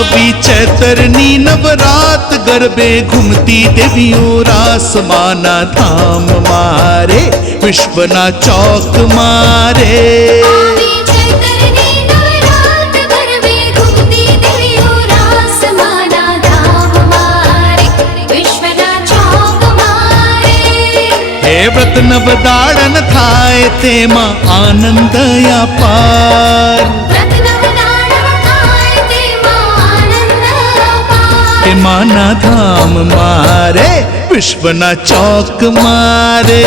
આવી ચૈતરની નવરાત ગરબે ઘૂમતી દેવીઓ રાસમાના ધામ મારે વિશ્વના ચોક મારે. વ્રત નવદાળન થાય તેમાં આનંદ અપાર ધામ મારે વિશ્વના ચોક મારે